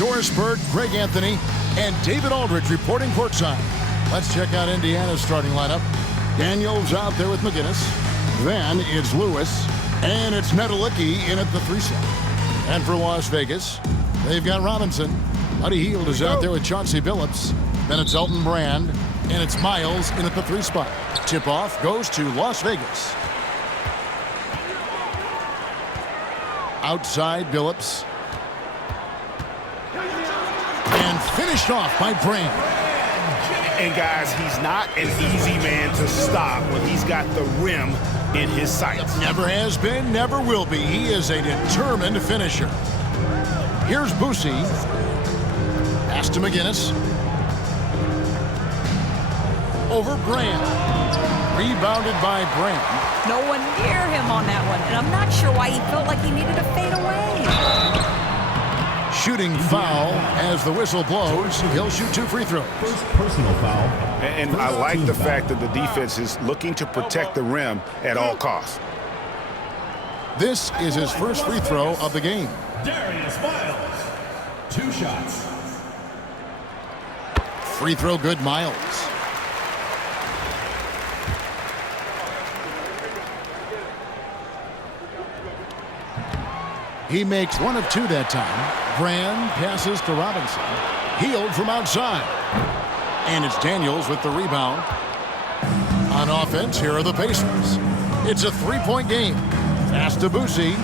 Doris Bird, Greg Anthony, and David Aldridge reporting courtside. Let's check out Indiana's starting lineup. Daniels out there with McGinnis. Then it's Lewis. And it's Nedelicki in at the 3 slot. And for Las Vegas, they've got Robinson. Buddy Hield is out there with Chauncey Billups. Then it's Elton Brand. And it's Miles in at the 3 spot. Tip-off goes to Las Vegas. Outside, Billups. And finished off by Brand. And guys, he's not an easy man to stop when he's got the rim in his sights. Never has been, never will be. He is a determined finisher. Here's Boosie. Pass to McGinnis. Over Brand. Rebounded by Brand. No one near him on that one, and I'm not sure why he felt like he needed to fade away. Shooting foul as the whistle blows. He'll shoot 2 free throws. First personal foul. And I like the fact that the defense is looking to protect the rim at all costs. This is his first free throw of the game. Darius Miles. 2 shots. Free throw good, Miles. He makes 1 of 2 that time. Brand passes to Robinson. Hield from outside. And it's Daniels with the rebound. On offense, here are the Pacers. It's a 3-point game. Pass to Boosie.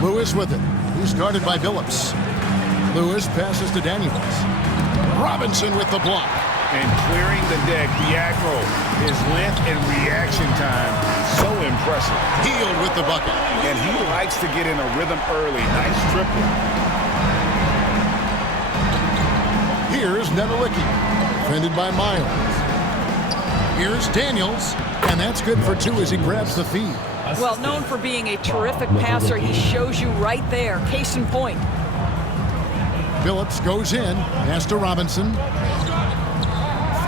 Lewis with it. He's guarded by Billups. Lewis passes to Daniels. Robinson with the block. And clearing the deck, Diagro. His length and reaction time, so impressive. Hield with the bucket. And he likes to get in a rhythm early. Nice triple. Here's Nedelicki. Defended by Miles. Here's Daniels. And that's good for 2 as he grabs the feed. Well, known for being a terrific passer, he shows you right there. Case in point. Billups goes in. Pass to Robinson.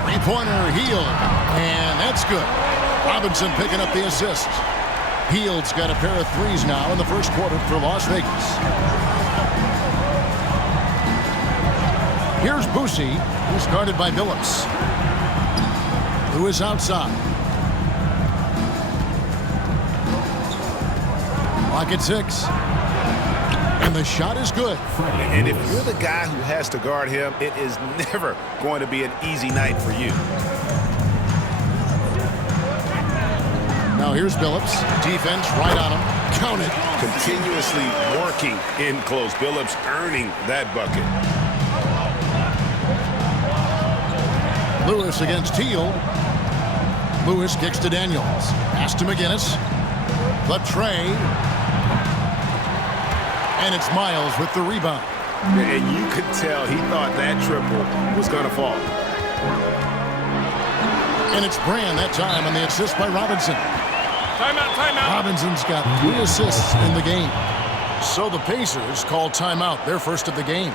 Three-pointer, Hield. And that's good. Robinson picking up the assist. Hield's got a pair of threes now in the first quarter for Las Vegas. Here's Boosie, who's guarded by Billups. Who is outside. Clock at 6. And the shot is good. And if you're the guy who has to guard him, it is never going to be an easy night for you. Now here's Billups. Defense right on him. Count it. Continuously working in close. Billups earning that bucket. Lewis against Hield. Lewis kicks to Daniels. Pass to McGinnis. The tray. And it's Miles with the rebound. And you could tell he thought that triple was going to fall. And it's Brand that time on the assist by Robinson. Timeout, timeout. Robinson's got 3 assists in the game. So the Pacers call timeout, their first of the game.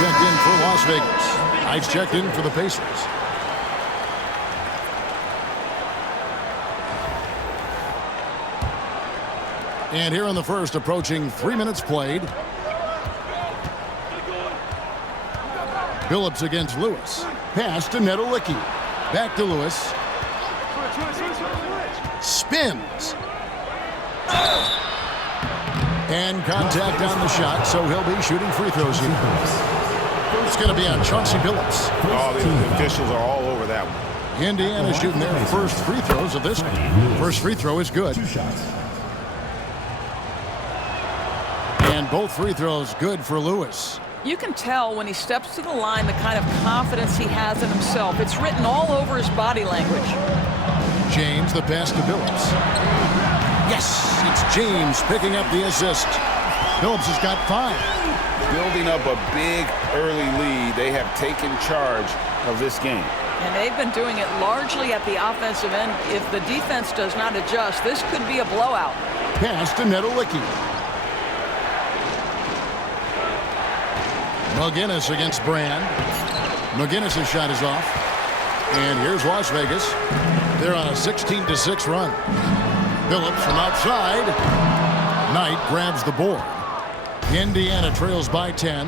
Checked in for Las Vegas. Ice checked in for the Pacers. And here in the first, approaching 3 minutes played. Billups against Lewis. Pass to Nedelicki. Back to Lewis. Spins. And contact on the shot, so he'll be shooting free throws here. It's going to be on Chauncey Billups. Oh, the officials are all over that one. Indiana shooting their first free throws of this game. First free throw is good. 2 shots. And both free throws good for Lewis. You can tell when he steps to the line the kind of confidence he has in himself. It's written all over his body language. James, the pass to Billups. Yes, it's James picking up the assist. Billups has got 5. building up a big early lead. They have taken charge of this game. And they've been doing it largely at the offensive end. If the defense does not adjust, this could be a blowout. Pass to Nedelicki. McGinnis against Brand. McGinnis' shot is off. And here's Las Vegas. They're on a 16-6 run. Phillips from outside. Knight grabs the board. Indiana trails by 10.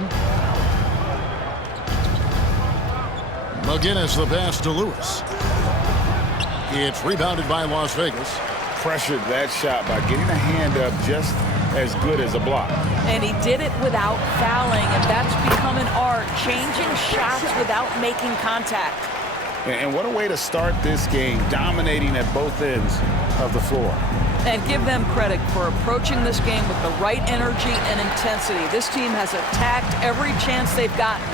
McGinnis the pass to Lewis. It's rebounded by Las Vegas. Pressured that shot by getting a hand up just as good as a block. And he did it without fouling, and that's become an art, changing shots without making contact. And what a way to start this game, dominating at both ends of the floor. And give them credit for approaching this game with the right energy and intensity. This team has attacked every chance they've gotten.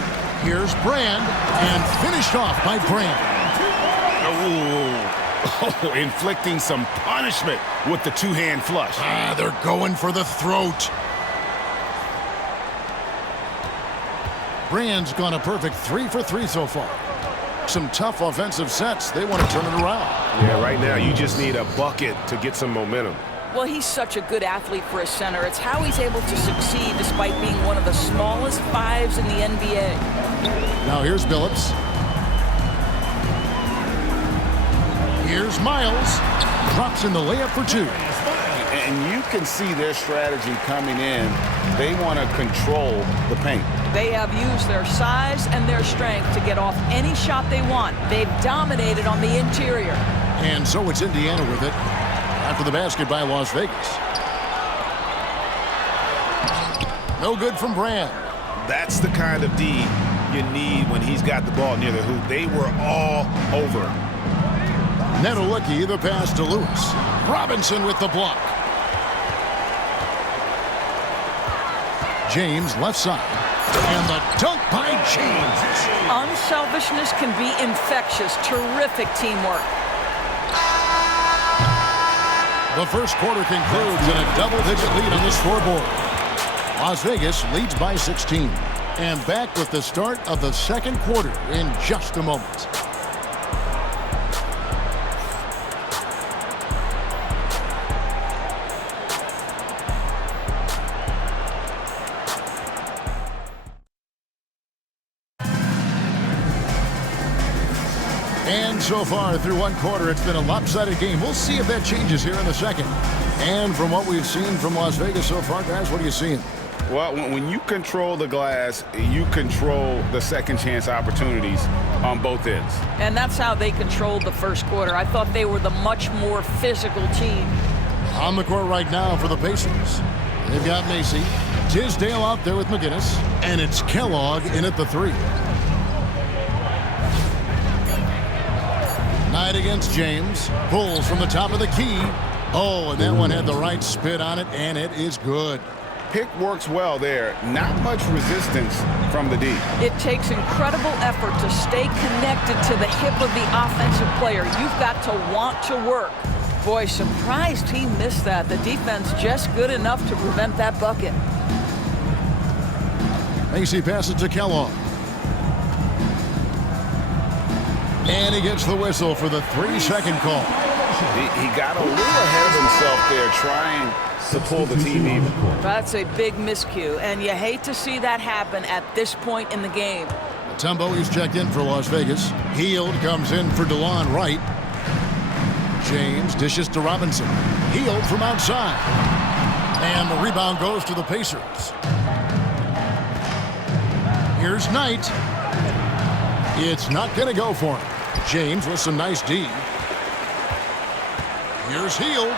Here's Brand, and finished off by Brand. Oh, inflicting some punishment with the two-hand flush. They're going for the throat. Brand's gone a perfect 3 for 3 so far. Some tough offensive sets. They want to turn it around. Yeah, right now you just need a bucket to get some momentum. Well, he's such a good athlete for a center. It's how he's able to succeed despite being one of the smallest fives in the NBA. Now here's Phillips. Here's Miles. Drops in the layup for 2. And you can see their strategy coming in. They want to control the paint. They have used their size and their strength to get off any shot they want. They've dominated on the interior. And so it's Indiana with it. After the basket by Las Vegas. No good from Brand. That's the kind of D you need when he's got the ball near the hoop. They were all over. Nedelicki the pass to Lewis. Robinson with the block. James left side. And the dunk by James. Unselfishness can be infectious. Terrific teamwork. The first quarter concludes in a double-digit lead on the scoreboard. Las Vegas leads by 16. And back with the start of the second quarter in just a moment. And so far through one quarter, it's been a lopsided game. We'll see if that changes here in the second. And from what we've seen from Las Vegas so far, guys, what are you seeing? Well, when you control the glass, you control the second chance opportunities on both ends. And that's how they controlled the first quarter. I thought they were the much more physical team. On the court right now for the Pacers. They've got Macy, Tisdale out there with McGinnis, and it's Kellogg in at the 3. Knight against James. Pulls from the top of the key. Oh, and that one had the right spit on it, and it is good. Pick works well there. Not much resistance from the D. It takes incredible effort to stay connected to the hip of the offensive player. You've got to want to work. Boy, surprised he missed that. The defense just good enough to prevent that bucket. Macy passes to Kellogg. And he gets the whistle for the 3-second call. He got a little ahead of himself there trying to pull the team even. That's a big miscue, and you hate to see that happen at this point in the game. Mutombo is checked in for Las Vegas. Hield comes in for DeLon Wright. James dishes to Robinson. Hield from outside. And the rebound goes to the Pacers. Here's Knight. It's not going to go for him. James with some nice D. Here's Hield.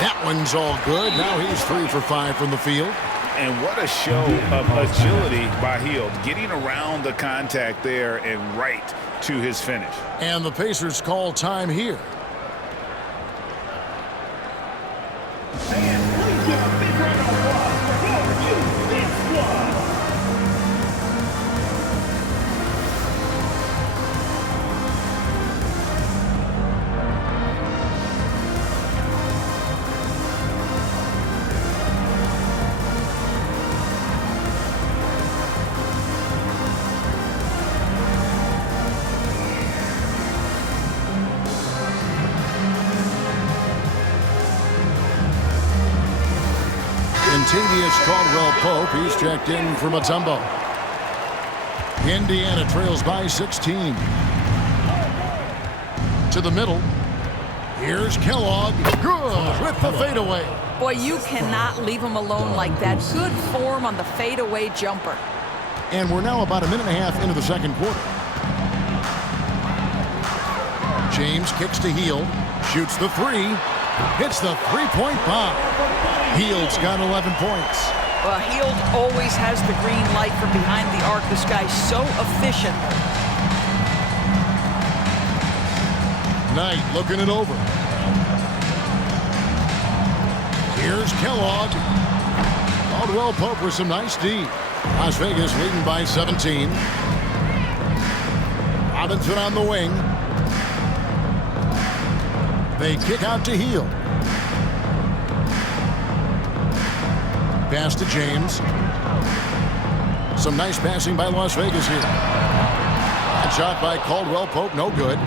That one's all good. Now he's 3 for 5 from the field. And what a show of agility by Hield, getting around the contact there and right to his finish. And the Pacers call time here. Latavius Caldwell-Pope. He's checked in for Mutombo. Indiana trails by 16. To the middle. Here's Kellogg. Good with the fadeaway. Boy, you cannot leave him alone like that. Good form on the fadeaway jumper. And we're now about a minute and a half into the second quarter. James kicks to Hield. Shoots the three. Hits the three-point bomb. Hield's got 11 points. Well, Hield always has the green light from behind the arc. This guy's so efficient. Knight looking it over. Here's Kellogg. Caldwell-Pope with some nice D. Las Vegas leading by 17. Robinson on the wing. They kick out to Hield. Pass to James. Some nice passing by Las Vegas here. That shot by Caldwell-Pope, no good.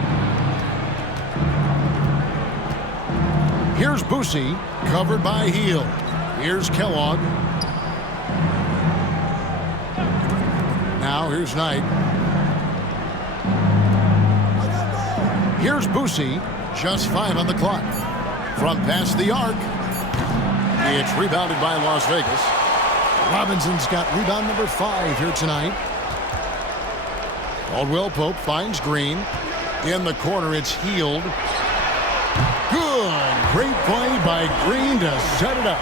Here's Boosie, covered by Hield. Here's Kellogg. Now here's Knight. Here's Boosie, just 5 on the clock. From past the arc. It's rebounded by Las Vegas. Robinson's got rebound number 5 here tonight. Caldwell-Pope finds Green. In the corner, it's Hield. Good. Great play by Green to set it up.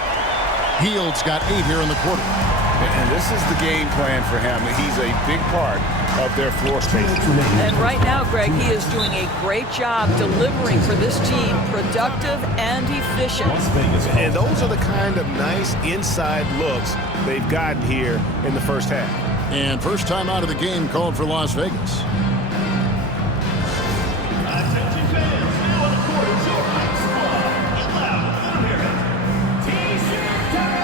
Hield's got 8 here in the quarter. And this is the game plan for him. He's a big part of their floor space. And right now, Greg, he is doing a great job delivering for this team, productive and efficient. And those are the kind of nice inside looks they've gotten here in the first half. And first time out of the game called for Las Vegas. Attention fans, now in the quarters, your hot squad. Allowed American T-shirt time.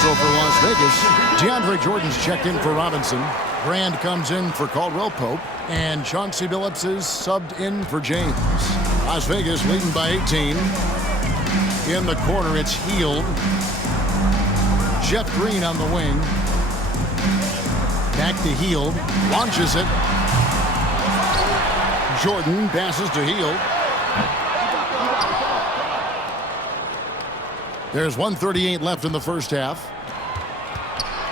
So for Las Vegas, DeAndre Jordan's checked in for Robinson. Brand comes in for Caldwell-Pope. And Chauncey Billups is subbed in for James. Las Vegas leading by 18. In the corner, it's Hield. Jeff Green on the wing. Back to Hield. Launches it. Jordan passes to Hield. There's 1:38 left in the first half.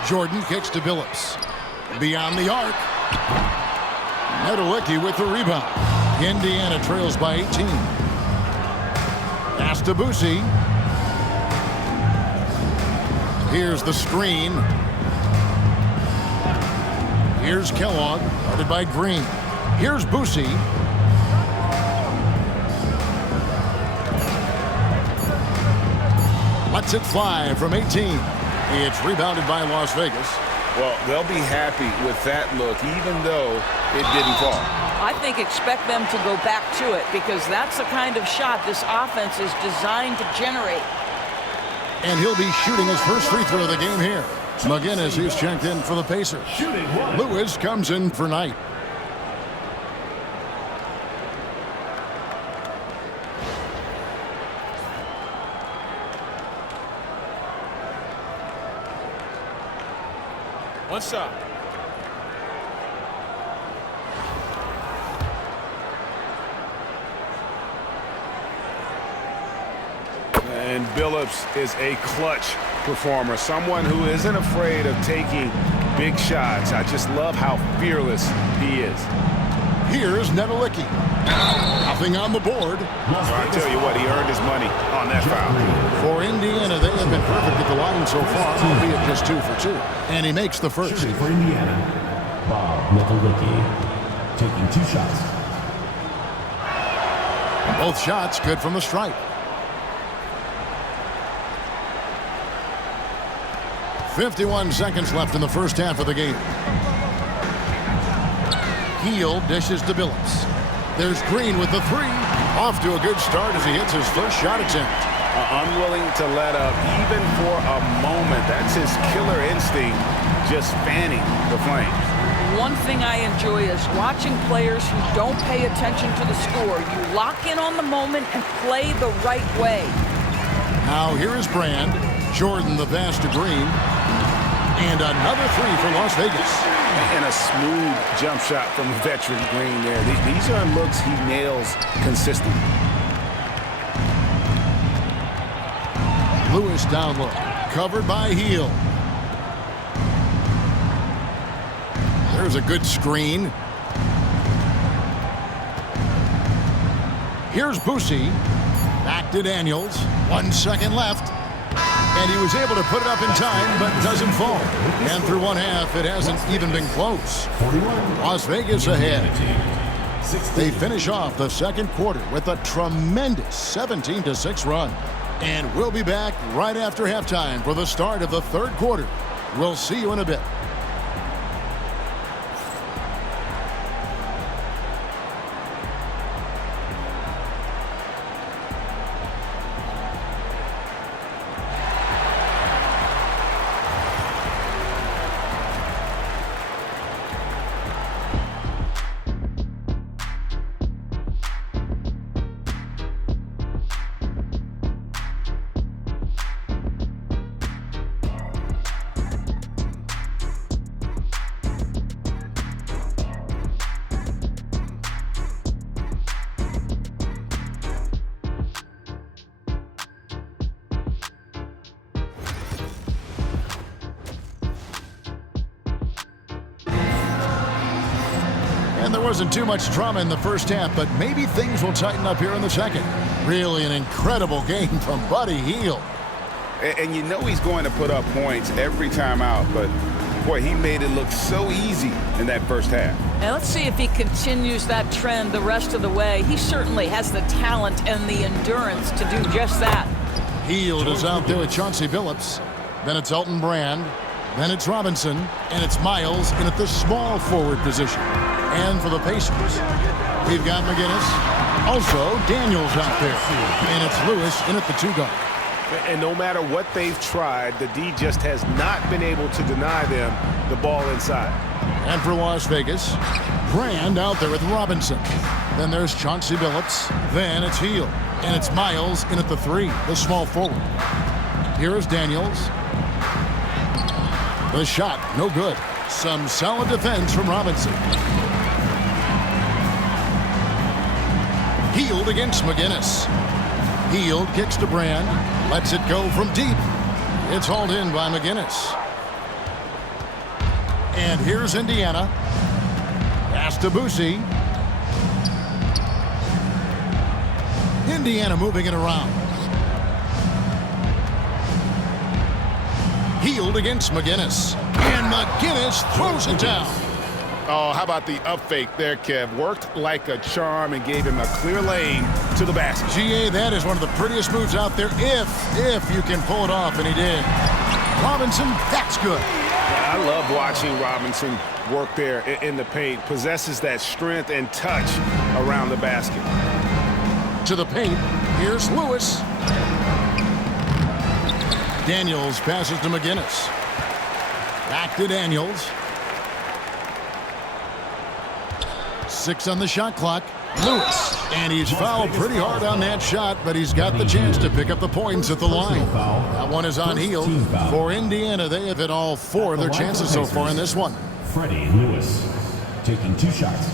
Jordan kicks to Billups. Beyond the arc. Nedelicki with the rebound. Indiana trails by 18. Pass to Boosie. Here's the screen. Here's Kellogg, guarded by Green. Here's Boosie. Lets it fly from 18. It's rebounded by Las Vegas. Well, they'll be happy with that look, even though it didn't fall. I think expect them to go back to it because that's the kind of shot this offense is designed to generate. And he'll be shooting his first free throw of the game here. McGinnis, who's checked in for the Pacers. Lewis comes in for Knight. One shot. And Billups is a clutch performer, someone who isn't afraid of taking big shots. I just love how fearless he is. Here's Nedelicki. A Nothing on the board. I tell you what, he earned his money on that foul. For Indiana, they have been perfect at the line so far, albeit just 2 for 2. And he makes the first. Shooting for Indiana, Bob Novalicki, taking 2 shots. Both shots good from the stripe. .51 seconds left in the first half of the game. Heel dishes to Billups. There's Green with the 3. Off to a good start as he hits his first shot attempt. Unwilling to let up even for a moment. That's his killer instinct, just fanning the flame. One thing I enjoy is watching players who don't pay attention to the score. You lock in on the moment and play the right way. Now here is Brand. Jordan the pass to Green. And another 3 for Las Vegas. And a smooth jump shot from the veteran Green there. These are looks he nails consistently. Lewis down low. Covered by Heel. There's a good screen. Here's Boosie. Back to Daniels. 1 second left. And he was able to put it up in time, but doesn't fall. And through one half, it hasn't even been close. Las Vegas ahead. They finish off the second quarter with a tremendous 17-6 run. And we'll be back right after halftime for the start of the third quarter. We'll see you in a bit. And there wasn't too much drama in the first half, but maybe things will tighten up here in the second. Really an incredible game from Buddy Hield. And you know he's going to put up points every time out, but boy, he made it look so easy in that first half. And let's see if he continues that trend the rest of the way. He certainly has the talent and the endurance to do just that. Hield is out there with Chauncey Billups. Then it's Elton Brand. Then it's Robinson. And it's Miles in at the small forward position. And for the Pacers, we've got McGinnis. Also, Daniels out there. And it's Lewis in at the 2 guard. And no matter what they've tried, the D just has not been able to deny them the ball inside. And for Las Vegas, Brand out there with Robinson. Then there's Chauncey Billups. Then it's Hield. And it's Miles in at the 3, the small forward. Here is Daniels. The shot, no good. Some solid defense from Robinson. Hield against McGinnis. Hield kicks to Brand. Lets it go from deep. It's hauled in by McGinnis. And here's Indiana. Pass to Boosie. Indiana moving it around. Hield against McGinnis. And McGinnis throws it down. Oh, how about the up fake there, Kev? Worked like a charm and gave him a clear lane to the basket. GA, that is one of the prettiest moves out there if you can pull it off, and he did. Robinson, that's good. I love watching Robinson work there in the paint. Possesses that strength and touch around the basket. To the paint, here's Lewis. Daniels passes to McGinnis. Back to Daniels. 6 on the shot clock. Lewis. And he's fouled pretty hard on that shot, but he's got the chance to pick up the points at the line. That one is on Hield. For Indiana, they have hit all 4 of their chances so far in this one. Freddie Lewis taking 2 shots.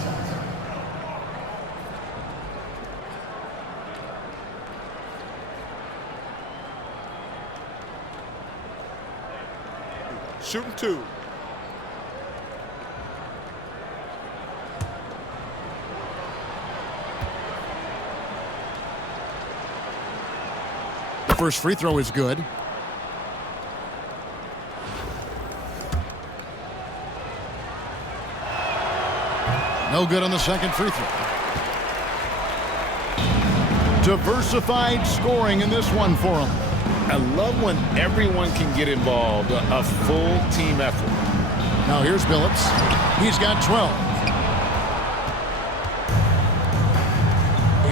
Shooting 2. First free throw is good. No good on the second free throw. Diversified scoring in this one for him. I love when everyone can get involved, a full team effort. Now here's Billups. He's got 12.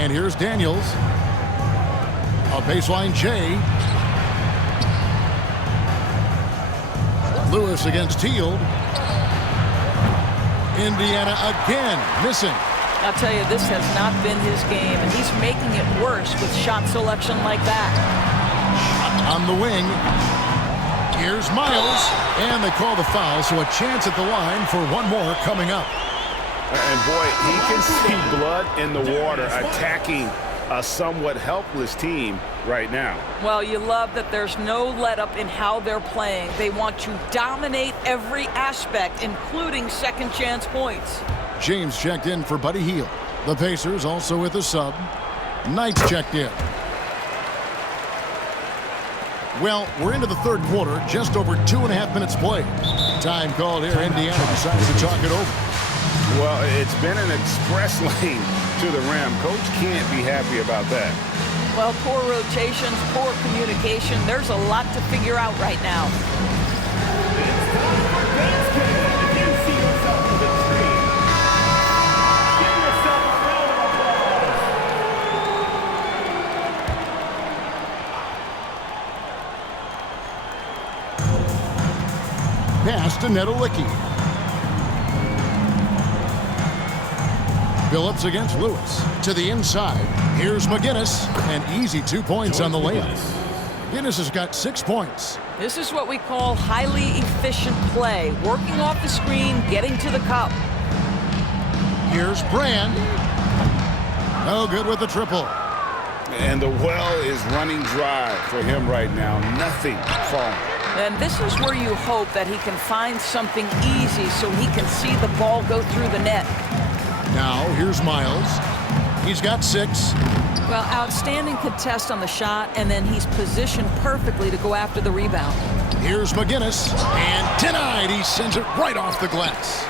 And here's Daniels. A baseline J. Lewis against Teal. Indiana again missing. I'll tell you, this has not been his game, and he's making it worse with shot selection like that. On the wing. Here's Miles. And they call the foul, so a chance at the line for one more coming up. And boy, he can see blood in the water attacking a somewhat helpless team right now. Well, you love that there's no let-up in how they're playing. They want to dominate every aspect, including second-chance points. James checked in for Buddy Hield. The Pacers also with a sub. Knights checked in. Well, we're into the third quarter, just over 2.5 minutes played. Time called here. Indiana decides to talk it over. Well, it's been an express lane to the rim. Coach can't be happy about that. Well, poor rotations, poor communication. There's a lot to figure out right now. It's time for basket. If you see yourself on the screen, give yourself a round of applause. Pass to Nedolicki. Billups against Lewis. To the inside. Here's McGinnis. An easy 2 points on the layup. McGinnis has got 6 points. This is what we call highly efficient play. Working off the screen, getting to the cup. Here's Brand. No good with the triple. And the well is running dry for him right now. Nothing falling. And this is where you hope that he can find something easy so he can see the ball go through the net. Now, here's Miles. He's got 6. Well, outstanding contest on the shot, and then he's positioned perfectly to go after the rebound. Here's McGinnis. And denied. He sends it right off the glass.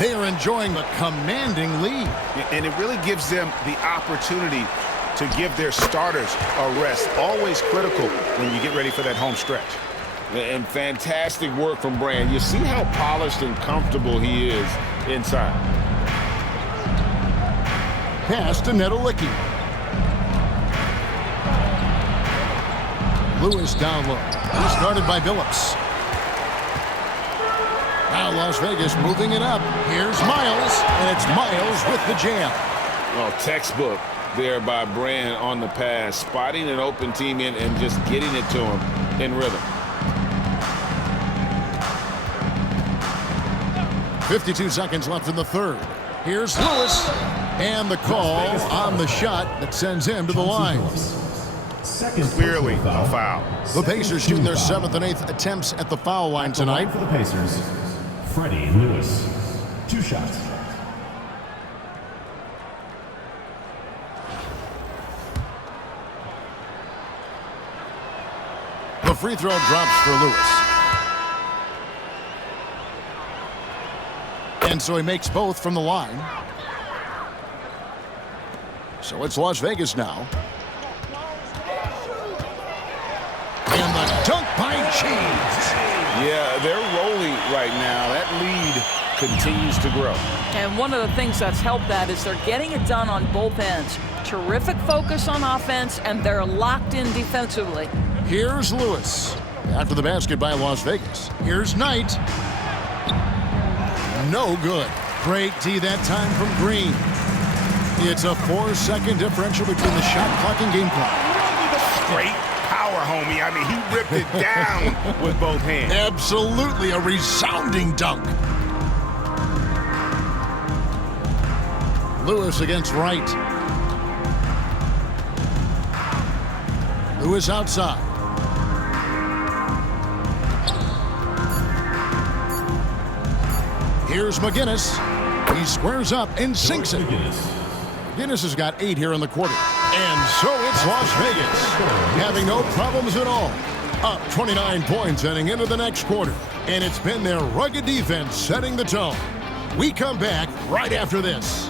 They are enjoying a commanding lead. And it really gives them the opportunity to give their starters a rest. Always critical when you get ready for that home stretch. And fantastic work from Brand. You see how polished and comfortable he is inside. Pass to Nedolicki. Lewis down low. He's guarded by Billups. Now Las Vegas moving it up. Here's Miles, and it's Miles with the jam. Oh, textbook there by Brand on the pass, spotting an open team in and just getting it to him in rhythm. 52 seconds left in the third. Here's Lewis, and the call on the shot that sends him to the line. Clearly a foul. The Pacers shooting their 7th and 8th attempts at the foul line tonight. For the Pacers, Freddie Lewis. 2 shots. The free throw drops for Lewis. And so he makes both from the line. So it's Las Vegas now. And the dunk by James. Yeah, they're rolling right now. That lead continues to grow. And one of the things that's helped that is they're getting it done on both ends. Terrific focus on offense, and they're locked in defensively. Here's Lewis. After the basket by Las Vegas. Here's Knight. No good. Great D that time from Green. It's a 4-second differential between the shot clock and game clock. Great power, homie. I mean, he ripped it down with both hands. Absolutely a resounding dunk. Lewis against Wright. Lewis outside. Here's McGinnis. He squares up and sinks it. McGinnis has got 8 here in the quarter. And so it's Las Vegas, having no problems at all. Up 29 points heading into the next quarter. And it's been their rugged defense setting the tone. We come back right after this.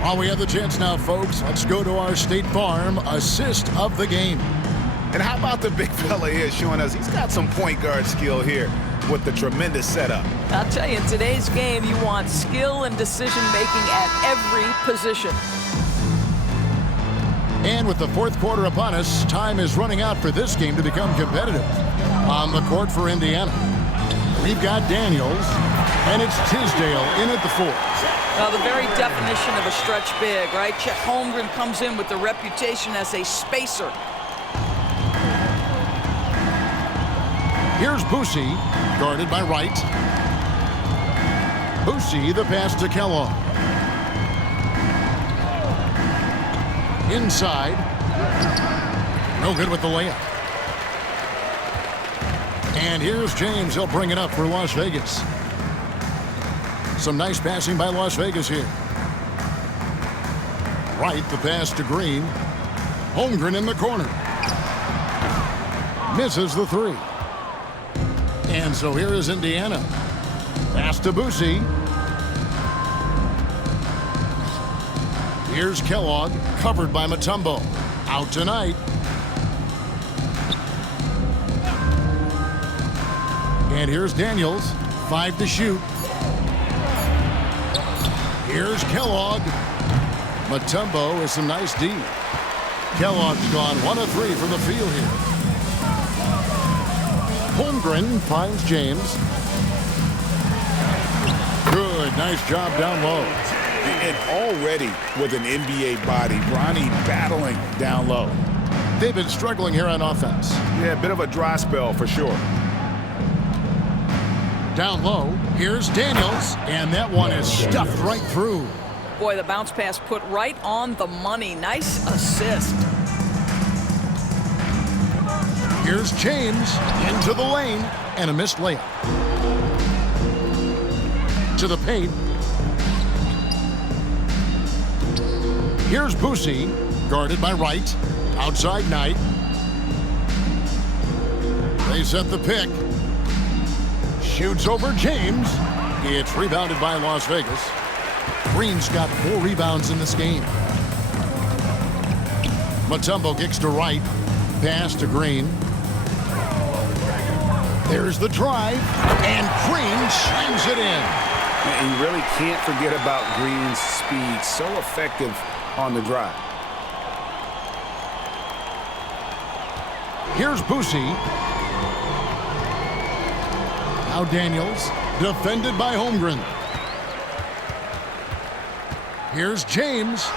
While we have the chance now, folks, let's go to our State Farm assist of the game. And how about the big fella here showing us he's got some point guard skill here with the tremendous setup. I'll tell you, in today's game, you want skill and decision-making at every position. And with the fourth quarter upon us, time is running out for this game to become competitive. On the court for Indiana, we've got Daniels, and it's Tisdale in at the fourth. Well, the very definition of a stretch big, right? Chet Holmgren comes in with the reputation as a spacer. Here's Boosie, guarded by Wright. Boosie, the pass to Kellogg. Inside. No good with the layup. And here's James. He'll bring it up for Las Vegas. Some nice passing by Las Vegas here. Wright, the pass to Green. Holmgren in the corner. Misses the three. And so here is Indiana. Pass to Boosie. Here's Kellogg, covered by Mutombo. Out tonight. And here's Daniels, 5 to shoot. Here's Kellogg. Mutombo with some nice D. Kellogg's gone 1 of 3 from the field here. Holmgren finds James. Good, nice job down low. And already with an NBA body, Bronny battling down low. They've been struggling here on offense. Yeah, a bit of a dry spell for sure. Down low, here's Daniels, and that one is stuffed right through. Boy, the bounce pass put right on the money. Nice assist. Here's James into the lane, and a missed layup. To the paint. Here's Boosie, guarded by Wright. Outside Knight. They set the pick. Shoots over James. It's rebounded by Las Vegas. Green's got 4 rebounds in this game. Mutombo kicks to Wright. Pass to Green. There's the drive, and Green slams it in. And you really can't forget about Green's speed. So effective on the drive. Here's Boosie. Now Daniels, defended by Holmgren. Here's James,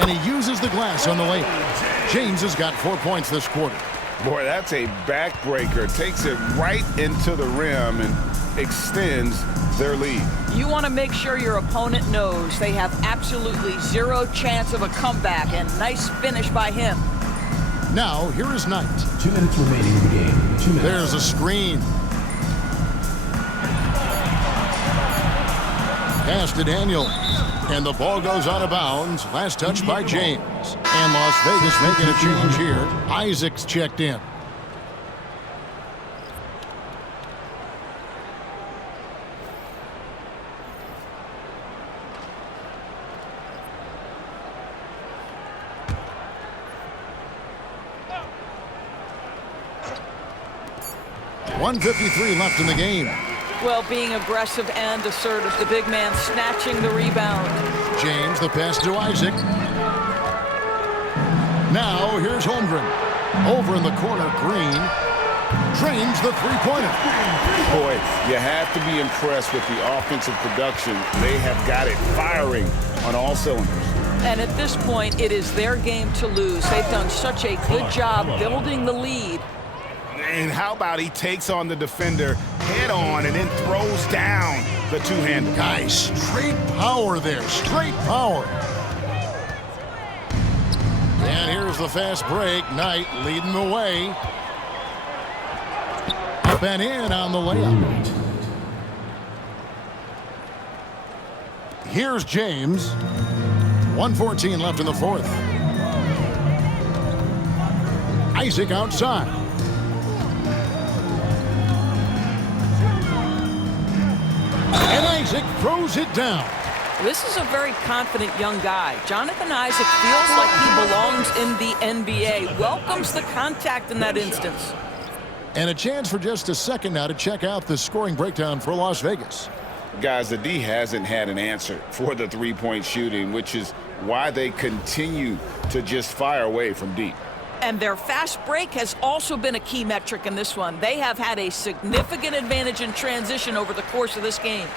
and he uses the glass on the layup. James has got 4 points this quarter. Boy, that's a backbreaker. Takes it right into the rim and extends their lead. You want to make sure your opponent knows they have absolutely 0 chance of a comeback, and nice finish by him. Now, here is Knight. 2 minutes remaining in the game. 2 minutes. There's a screen. Pass to Daniel. And the ball goes out of bounds. Last touch by James. And Las Vegas making a change here. Isaac's checked in. .153 left in the game. Well, being aggressive and assertive, the big man snatching the rebound. James, the pass to Isaac. Now, here's Holmgren. Over in the corner, Green. Drains the three-pointer. Boy, you have to be impressed with the offensive production. They have got it firing on all cylinders. And at this point, it is their game to lose. They've done such a good job building the lead. And how about he takes on the defender head on and then throws down the two-hander. Guys, straight power there. Straight power. And here's goes the fast break. Knight leading the way. Up and in on the layup. Here's James. 1:14 left in the fourth. Isaac outside. And Isaac throws it down. This is a very confident young guy. Jonathan Isaac feels like he belongs in the NBA. Welcomes the contact in that instance. And a chance for just a second now to check out the scoring breakdown for Las Vegas. Guys, the D hasn't had an answer for the three-point shooting, which is why they continue to just fire away from deep. And their fast break has also been a key metric in this one. They have had a significant advantage in transition over the course of this game.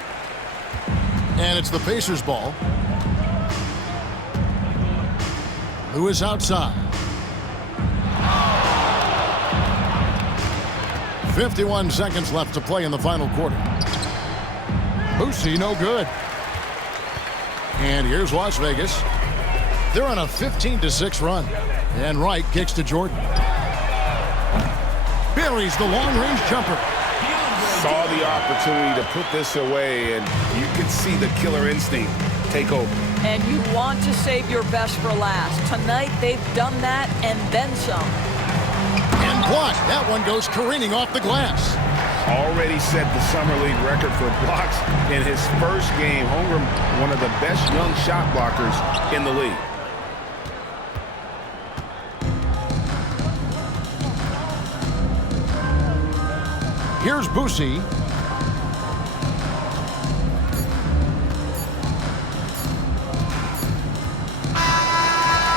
And it's the Pacers' ball. Lewis outside. 51 seconds left to play in the final quarter. Boosie, no good. And here's Las Vegas. They're on a 15-6 run. And Wright kicks to Jordan. Buries the long-range jumper. Saw the opportunity to put this away, and you could see the killer instinct take over. And you want to save your best for last. Tonight, they've done that and then some. And blocked. That one goes careening off the glass. Already set the Summer League record for blocks in his first game. Holmgren, one of the best young shot blockers in the league. Here's Boosie.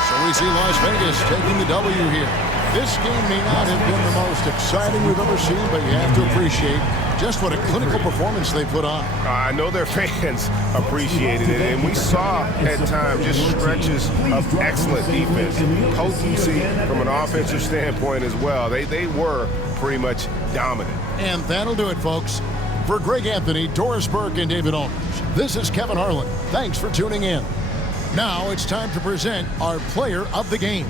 So we see Las Vegas taking the W here. This game may not have been the most exciting we've ever seen, but you have to appreciate just what a clinical performance they put on. I know their fans appreciated it, and we saw at times just stretches of excellent defense, potency from an offensive standpoint as well. They were pretty much dominant. And that'll do it, folks. For Greg Anthony, Doris Burke, and David Aldridge, this is Kevin Harlan. Thanks for tuning in. Now it's time to present our player of the game.